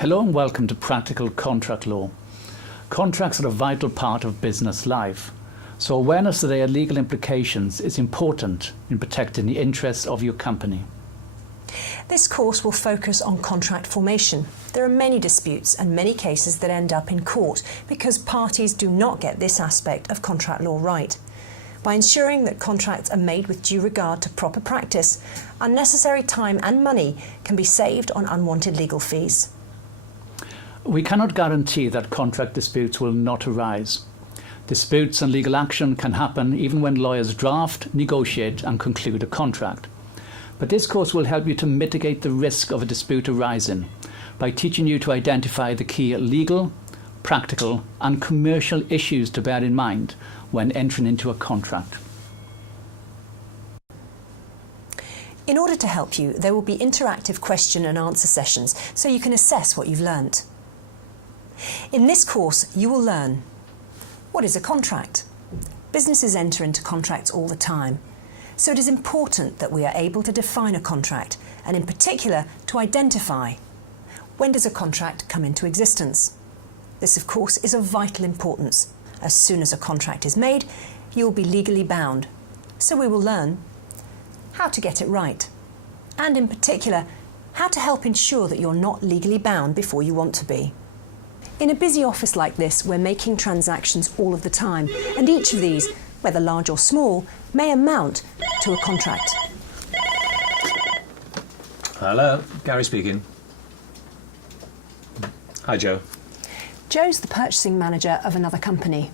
Hello and welcome to Practical Contract Law. Contracts are a vital part of business life, so awareness of their legal implications is important in protecting the interests of your company. This course will focus on contract formation. There are many disputes and many cases that end up in court because parties do not get this aspect of contract law right. By ensuring that contracts are made with due regard to proper practice, unnecessary time and money can be saved on unwanted legal fees. We cannot guarantee that contract disputes will not arise. Disputes and legal action can happen even when lawyers draft, negotiate and conclude a contract. But this course will help you to mitigate the risk of a dispute arising by teaching you to identify the key legal, practical and commercial issues to bear in mind when entering into a contract. In order to help you, there will be interactive question and answer sessions so you can assess what you've learnt. In this course, you will learn: what is a contract? Businesses enter into contracts all the time, so it is important that we are able to define a contract and in particular to identify when does a contract come into existence. This of course is of vital importance. As soon as a contract is made, you will be legally bound. So we will learn how to get it right, and in particular how to help ensure that you're not legally bound before you want to be. In a busy office like this, we're making transactions all of the time, and each of these, whether large or small, may amount to a contract. Hello, Gary speaking. Hi, Joe. Joe's the purchasing manager of another company.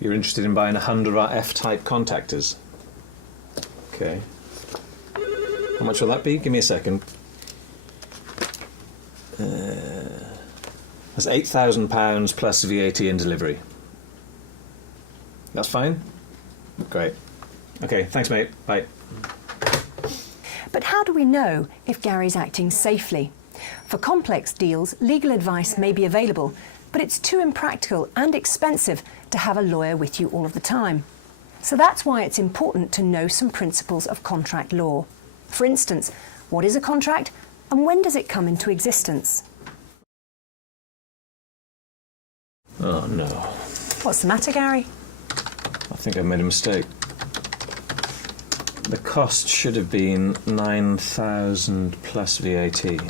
You're interested in buying 100 of our F-type contactors? Okay. How much will that be? Give me a second. That's £8,000 plus VAT and delivery. That's fine? Great. Okay, thanks mate. Bye. But how do we know if Gary's acting safely? For complex deals, legal advice may be available, but it's too impractical and expensive to have a lawyer with you all of the time. So that's why it's important to know some principles of contract law. For instance, what is a contract and when does it come into existence? Oh no. What's the matter, Gary? I think I made a mistake. The cost should have been 9,000 plus VAT.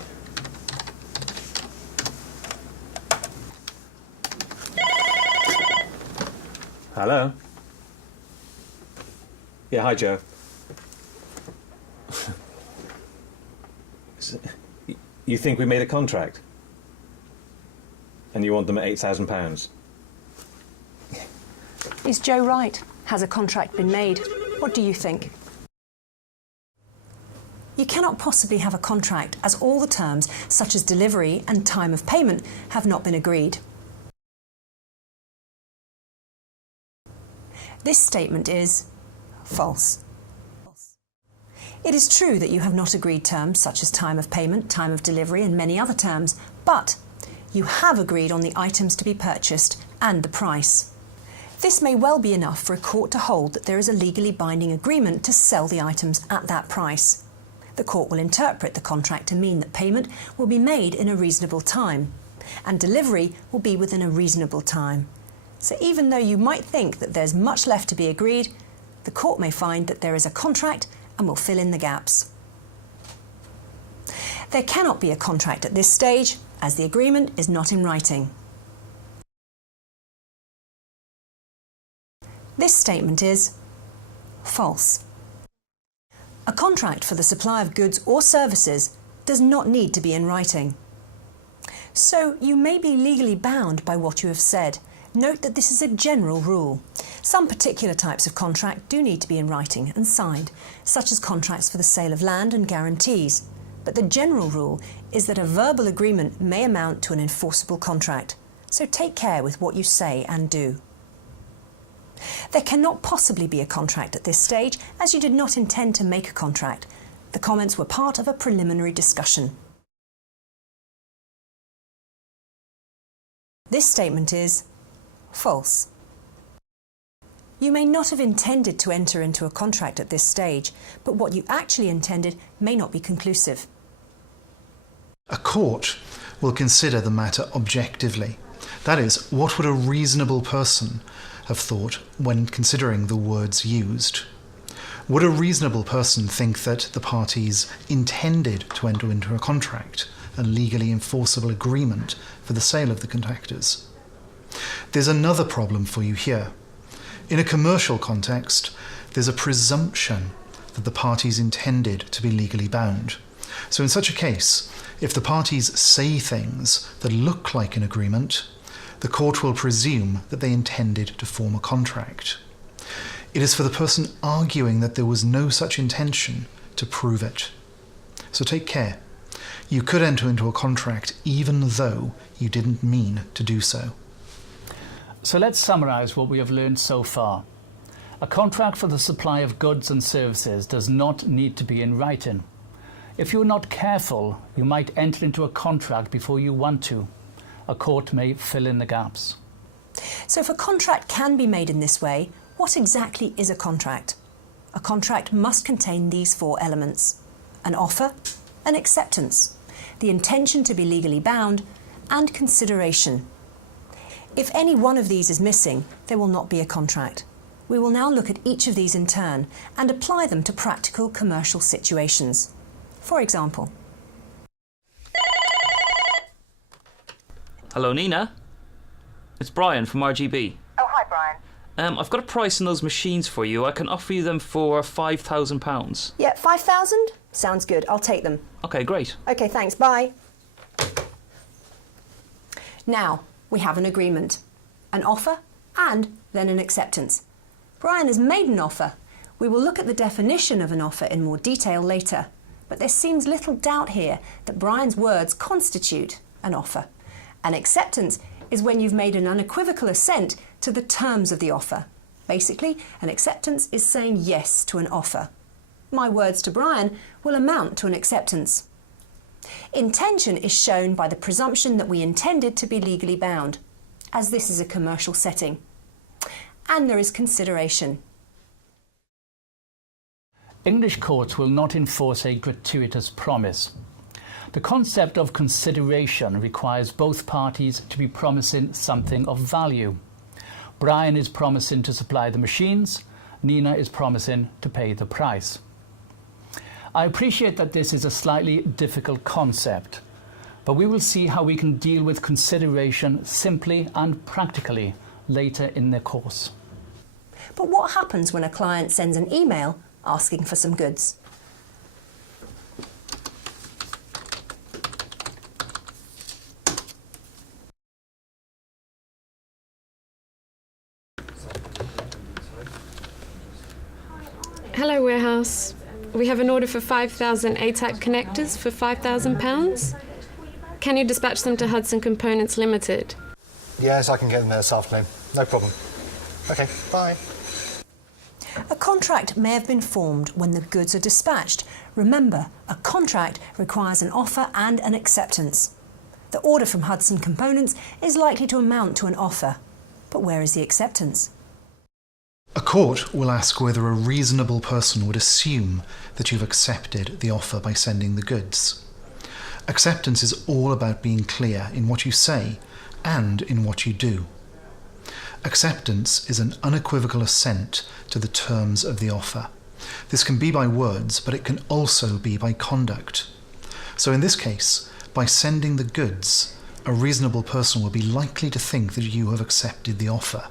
Hello? Yeah, hi Joe. You think we made a contract? And you want them at £8,000? Is Joe right? Has a contract been made? What do you think? You cannot possibly have a contract as all the terms, such as delivery and time of payment, have not been agreed. This statement is false. It is true that you have not agreed terms such as time of payment, time of delivery and many other terms, but you have agreed on the items to be purchased and the price. This may well be enough for a court to hold that there is a legally binding agreement to sell the items at that price. The court will interpret the contract to mean that payment will be made in a reasonable time and delivery will be within a reasonable time. So even though you might think that there's much left to be agreed, the court may find that there is a contract and will fill in the gaps. There cannot be a contract at this stage as the agreement is not in writing. This statement is false. A contract for the supply of goods or services does not need to be in writing. So you may be legally bound by what you have said. Note that this is a general rule. Some particular types of contract do need to be in writing and signed, such as contracts for the sale of land and guarantees. But the general rule is that a verbal agreement may amount to an enforceable contract. So take care with what you say and do. There cannot possibly be a contract at this stage, as you did not intend to make a contract. The comments were part of a preliminary discussion. This statement is false. You may not have intended to enter into a contract at this stage, but what you actually intended may not be conclusive. A court will consider the matter objectively. That is, what would a reasonable person have thought when considering the words used? Would a reasonable person think that the parties intended to enter into a contract, a legally enforceable agreement for the sale of the contractors? There's another problem for you here. In a commercial context, there's a presumption that the parties intended to be legally bound. So in such a case, if the parties say things that look like an agreement, the court will presume that they intended to form a contract. It is for the person arguing that there was no such intention to prove it. So take care. You could enter into a contract even though you didn't mean to do so. So let's summarise what we have learned so far. A contract for the supply of goods and services does not need to be in writing. If you're not careful, you might enter into a contract before you want to. A court may fill in the gaps. So if a contract can be made in this way, what exactly is a contract? A contract must contain these 4 elements: an offer, an acceptance, the intention to be legally bound, and consideration. If any one of these is missing, there will not be a contract. We will now look at each of these in turn and apply them to practical commercial situations. For example, Hello, Nina. It's Brian from RGB. Oh, hi, Brian. I've got a price on those machines for you. I can offer you them for £5,000. yeah, 5,000? Sounds good. I'll take them. Okay, great. Okay, thanks. Bye. Now, we have an agreement, an offer, and then an acceptance. Brian has made an offer. We will look at the definition of an offer in more detail later, but there seems little doubt here that Brian's words constitute an offer. An acceptance is when you've made an unequivocal assent to the terms of the offer. Basically, an acceptance is saying yes to an offer. My words to Brian will amount to an acceptance. Intention is shown by the presumption that we intended to be legally bound, as this is a commercial setting. And there is consideration. English courts will not enforce a gratuitous promise. The concept of consideration requires both parties to be promising something of value. Brian is promising to supply the machines, Nina is promising to pay the price. I appreciate that this is a slightly difficult concept, but we will see how we can deal with consideration simply and practically later in the course. But what happens when a client sends an email asking for some goods? Hello, warehouse. We have an order for 5,000 A-type connectors for £5,000. Can you dispatch them to Hudson Components Limited? Yes, I can get them there this afternoon. No problem. Okay, bye. A contract may have been formed when the goods are dispatched. Remember, a contract requires an offer and an acceptance. The order from Hudson Components is likely to amount to an offer. But where is the acceptance? A court will ask whether a reasonable person would assume that you've accepted the offer by sending the goods. Acceptance is all about being clear in what you say and in what you do. Acceptance is an unequivocal assent to the terms of the offer. This can be by words, but it can also be by conduct. So in this case, by sending the goods, a reasonable person will be likely to think that you have accepted the offer.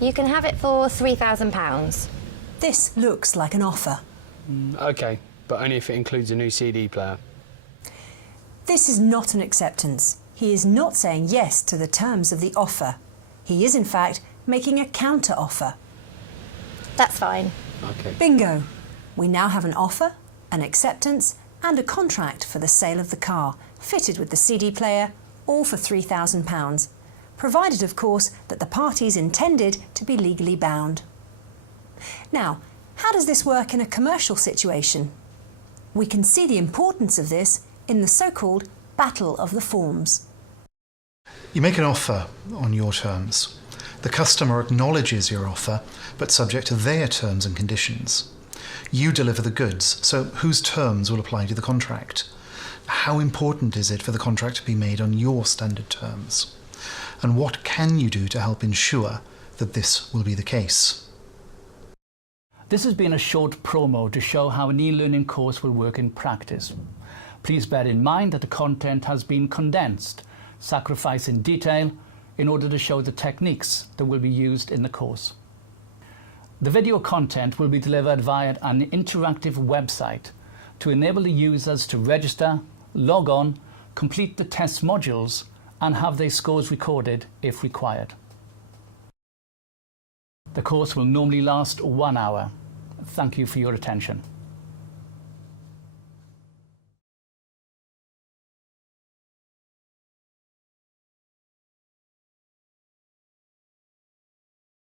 You can have it for £3,000. This looks like an offer. OK, but only if it includes a new CD player. This is not an acceptance. He is not saying yes to the terms of the offer. He is, in fact, making a counter-offer. That's fine. OK. Bingo! We now have an offer, an acceptance, and a contract for the sale of the car, fitted with the CD player, all for £3,000. Provided, of course, that the parties intended to be legally bound. Now, how does this work in a commercial situation? We can see the importance of this in the so-called battle of the forms. You make an offer on your terms. The customer acknowledges your offer, but subject to their terms and conditions. You deliver the goods, so whose terms will apply to the contract? How important is it for the contract to be made on your standard terms? And what can you do to help ensure that this will be the case? This has been a short promo to show how an e-learning course will work in practice. Please bear in mind that the content has been condensed, sacrificing detail in order to show the techniques that will be used in the course. The video content will be delivered via an interactive website to enable the users to register, log on, complete the test modules and have their scores recorded if required. The course will normally last 1 hour. Thank you for your attention.